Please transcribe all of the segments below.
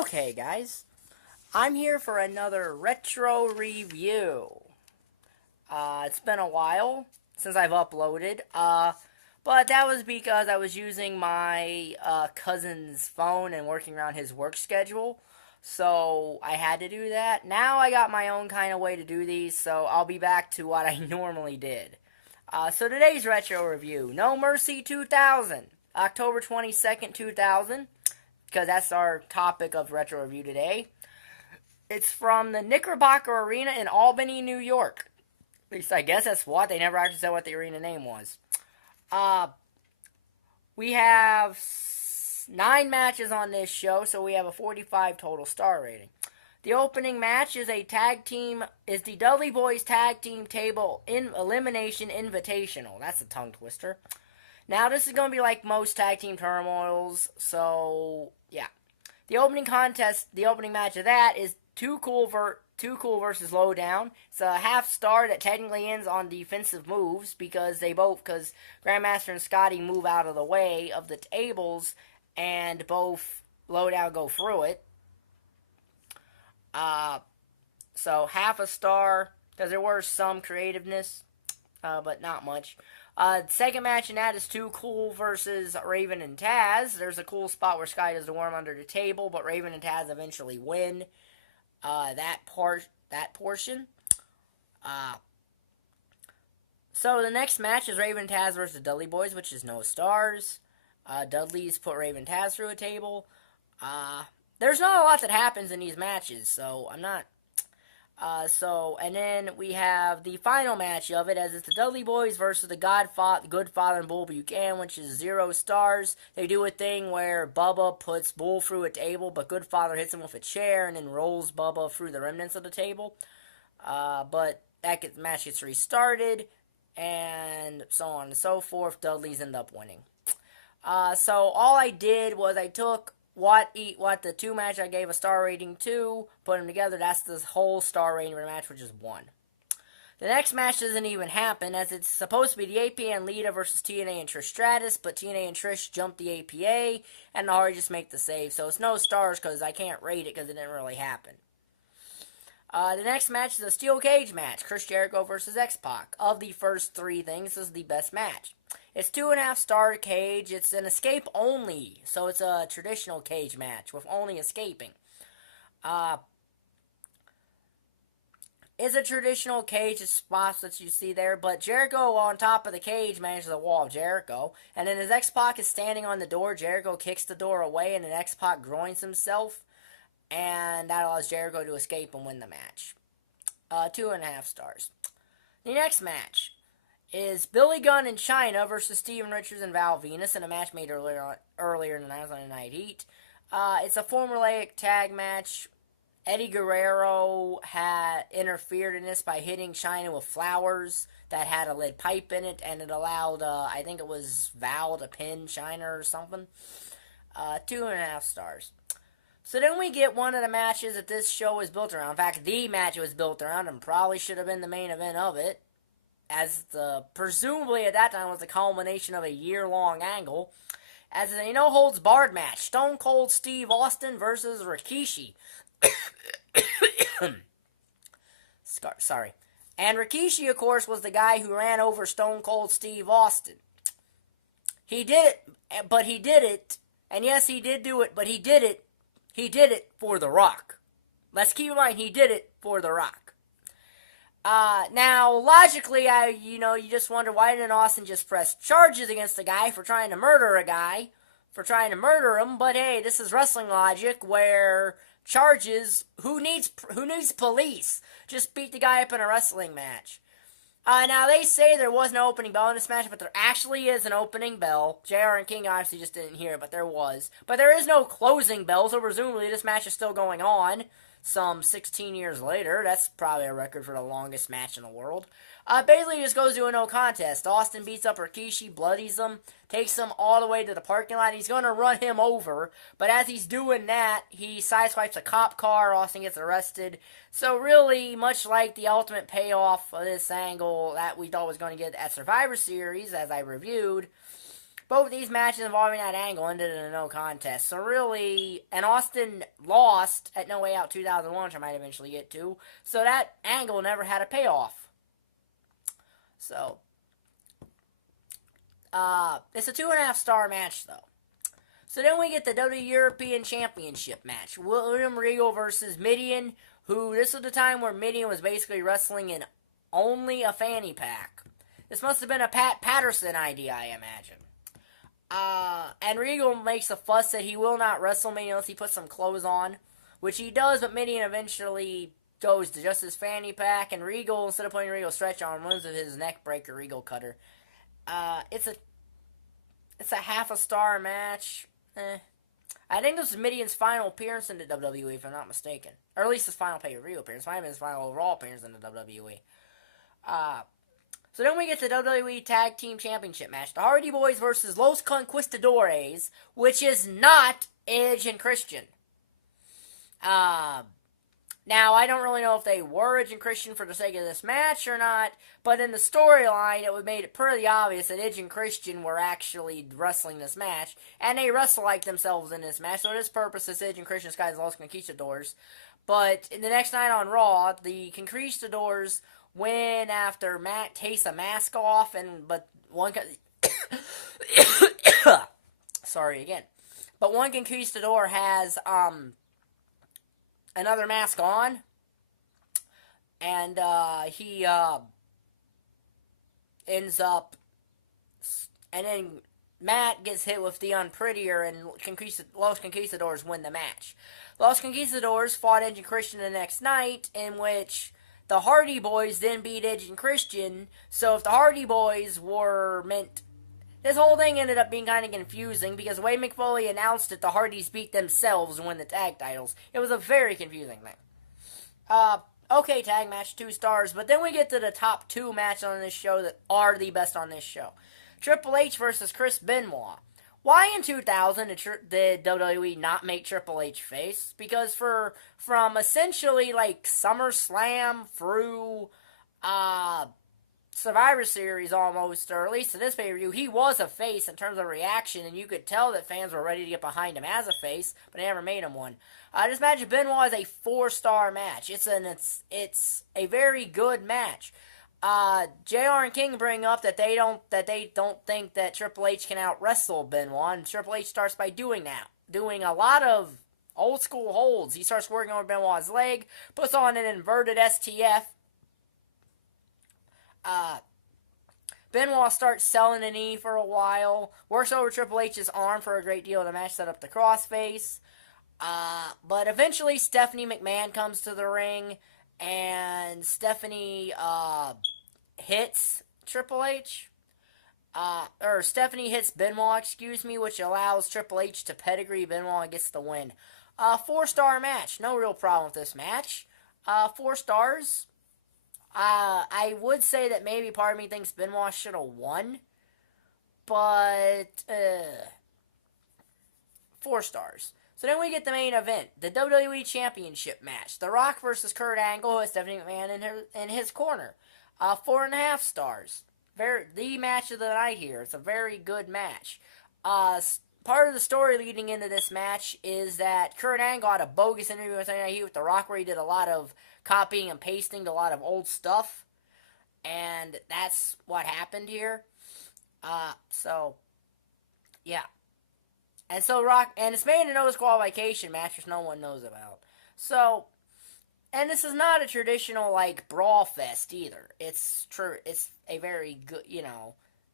Okay, guys, I'm here for another retro review. It's been a while since I've uploaded, but that was because I was using my cousin's phone and working around his work schedule, so I had to do that. Now I got my own kind of way to do these, so I'll be back to what I normally did. So today's retro review, No Mercy 2000, October 22nd, 2000. Because that's our topic of retro review today. It's from the Knickerbocker Arena in Albany, New York. At least I guess that's what. They never actually said what the arena name was. We have 9 matches on this show, so we have a 45 total star rating. The opening match is the Dudley Boyz Tag Team Table in Elimination Invitational. That's a tongue twister. Now, this is going to be like most tag team turmoils, so, yeah. The opening match of that is Too Cool versus Lowdown. It's a half star that technically ends on defensive moves because Grandmaster and Scotty move out of the way of the tables and both Lowdown go through it. So, half a star, because there were some creativeness, but not much. Second match in that is Too Cool versus Raven and Tazz. There's a cool spot where Sky does the worm under the table, but Raven and Tazz eventually win that portion. So the next match is Raven and Tazz versus the Dudley Boyz, which is no stars. Dudley's put Raven and Tazz through a table. There's not a lot that happens in these matches, so I'm not... and then we have the final match of it, as it's the Dudley Boyz versus the Goodfather and Bull Buchanan, which is 0 stars. They do a thing where Bubba puts Bull through a table, but Goodfather hits him with a chair and then rolls Bubba through the remnants of the table. But that match gets restarted, and so on and so forth. Dudley's end up winning. So all I did was I took what the 2 match I gave a star rating to, put them together, that's the whole star rating for the match, which is 1. The next match doesn't even happen, as it's supposed to be the APA and Lita versus TNA and Trish Stratus, but TNA and Trish jumped the APA, and Nari just make the save, so it's no stars because I can't rate it because it didn't really happen. The next match is a steel cage match, Chris Jericho versus X-Pac. Of the first 3 things, this is the best match. It's 2.5 star cage. It's an escape only, so it's a traditional cage match with only escaping. It's a traditional cage spots that you see there, but Jericho on top of the cage manages the wall of Jericho, and then as X-Pac is standing on the door, Jericho kicks the door away, and then X-Pac groins himself, and that allows Jericho to escape and win the match. 2.5 stars. The next match is Billy Gunn and Chyna versus Steven Richards and Val Venus in a match made earlier in the night on the Night Heat. It's a formulaic tag match. Eddie Guerrero had interfered in this by hitting Chyna with flowers that had a lead pipe in it, and it allowed, I think it was Val to pin Chyna or something. 2.5 stars. So then we get one of the matches that this show is built around. In fact, the match it was built around and probably should have been the main event of it, as presumably at that time was the culmination of a year-long angle, as a no-holds-barred match. Stone Cold Steve Austin versus Rikishi. Sorry. And Rikishi, of course, was the guy who ran over Stone Cold Steve Austin. He did it, but he did it, and yes, he did do it, but he did it for The Rock. Let's keep in mind, he did it for The Rock. Now, logically, you just wonder, why didn't Austin just press charges against the guy for trying to murder him? But hey, this is wrestling logic, where charges, who needs police? Just beat the guy up in a wrestling match. Now, they say there was no opening bell in this match, but there actually is an opening bell. JR and King obviously just didn't hear it, but there was. But there is no closing bell, so presumably this match is still going on some 16 years later. That's probably a record for the longest match in the world. Basically, it just goes to a no contest. Austin beats up Rikishi, bloodies him, takes him all the way to the parking lot. He's going to run him over, but as he's doing that, he sideswipes a cop car. Austin gets arrested. So really, much like the ultimate payoff of this angle that we thought was going to get at Survivor Series, as I reviewed, Both these matches involving that angle ended in a no contest. So really, and Austin lost at No Way Out 2001, which I might eventually get to. So that angle never had a payoff. So, it's a 2.5 star match though. So then we get the WWE European Championship match. William Regal versus Midian, who this was the time where Midian was basically wrestling in only a fanny pack. This must have been a Pat Patterson idea, I imagine. And Regal makes a fuss that he will not wrestle Midian unless he puts some clothes on, which he does, but Midian eventually goes to just his fanny pack, and Regal, instead of putting Regal stretch on, runs with his neck breaker Regal cutter. It's a half a star match. I think this is Midian's final appearance in the WWE, if I'm not mistaken. Or at least his final pay-per-view appearance. Might have been his final overall appearance in the WWE. So then we get the WWE Tag Team Championship match. The Hardy Boyz versus Los Conquistadores, which is not Edge and Christian. Now, I don't really know if they were Edge and Christian for the sake of this match or not, but in the storyline, it made it pretty obvious that Edge and Christian were actually wrestling this match, and they wrestle like themselves in this match, so this purpose is Edge and Christian's guys Los Conquistadores. But in the next night on Raw, the Conquistadors win after Matt takes a mask off, but one sorry again. But one Conquistador has another mask on, and he ends up, and then Matt gets hit with the Unprettier, and Los Conquistadors win the match. Los Conquistadors fought Edge and Christian the next night, in which the Hardy Boyz then beat Edge and Christian. So if the Hardy Boyz were meant, this whole thing ended up being kind of confusing, because the way Mick Foley announced it, the Hardys beat themselves and win the tag titles. It was a very confusing thing. Okay, tag match, 2 stars, but then we get to the top 2 matches on this show that are the best on this show. Triple H versus Chris Benoit. Why in 2000 did WWE not make Triple H face? Because from essentially like SummerSlam through Survivor Series almost, or at least to this pay-per-view, he was a face in terms of reaction, and you could tell that fans were ready to get behind him as a face, but they never made him one. This match of Benoit is a 4-star match. It's a very good match. JR and King bring up that they don't think that Triple H can out-wrestle Benoit, and Triple H starts by doing a lot of old school holds. He starts working over Benoit's leg, puts on an inverted STF. Benoit starts selling a knee for a while, works over Triple H's arm for a great deal of the match, set up the crossface. But eventually Stephanie McMahon comes to the ring, and Stephanie hits Triple H. Or Stephanie hits Benoit, which allows Triple H to pedigree Benoit and gets the win. 4-star match. No real problem with this match. 4 stars. I would say that maybe part of me thinks Benoit should have won. But, 4 stars. So then we get the main event, the WWE Championship match. The Rock versus Kurt Angle with Stephanie McMahon in his corner. 4.5 stars. The match of the night here. It's a very good match. Part of the story leading into this match is that Kurt Angle had a bogus interview with The Rock where he did a lot of copying and pasting to a lot of old stuff. And that's what happened here. Yeah. And so Rock, and it's made a no disqualification match, which no one knows about. So, and this is not a traditional, like, brawl fest either. It's true, it's a very good,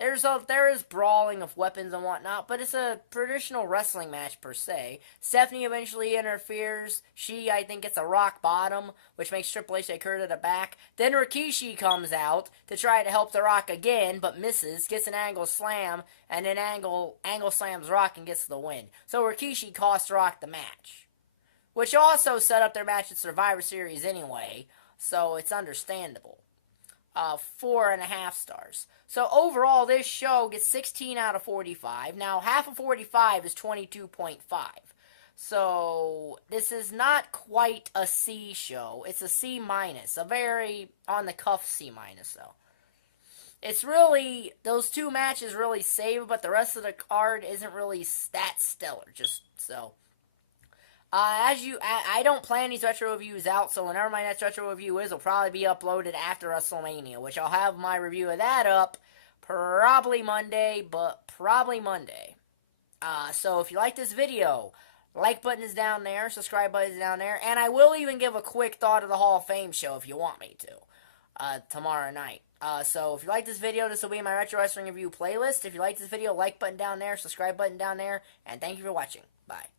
there is brawling of weapons and whatnot, but it's a traditional wrestling match per se. Stephanie eventually interferes. She, I think, gets a rock bottom, which makes Triple H take her to the back. Then Rikishi comes out to try to help The Rock again, but misses, gets an angle slam, and then angle slams Rock and gets the win. So Rikishi costs Rock the match, which also set up their match at Survivor Series anyway, so it's understandable. 4.5 stars. So overall, this show gets 16 out of 45. Now, half of 45 is 22.5. So, this is not quite a C show. It's a C minus. A very on-the-cuff C minus, though. it's really, those two matches really save, but the rest of the card isn't really that stellar. Just so. I don't plan these retro reviews out, so whenever my next retro review is, it'll probably be uploaded after WrestleMania, which I'll have my review of that up probably Monday, so if you like this video, like button is down there, subscribe button is down there, and I will even give a quick thought of the Hall of Fame show if you want me to, tomorrow night. So if you like this video, this will be my Retro Wrestling Review playlist. If you like this video, like button down there, subscribe button down there, and thank you for watching. Bye.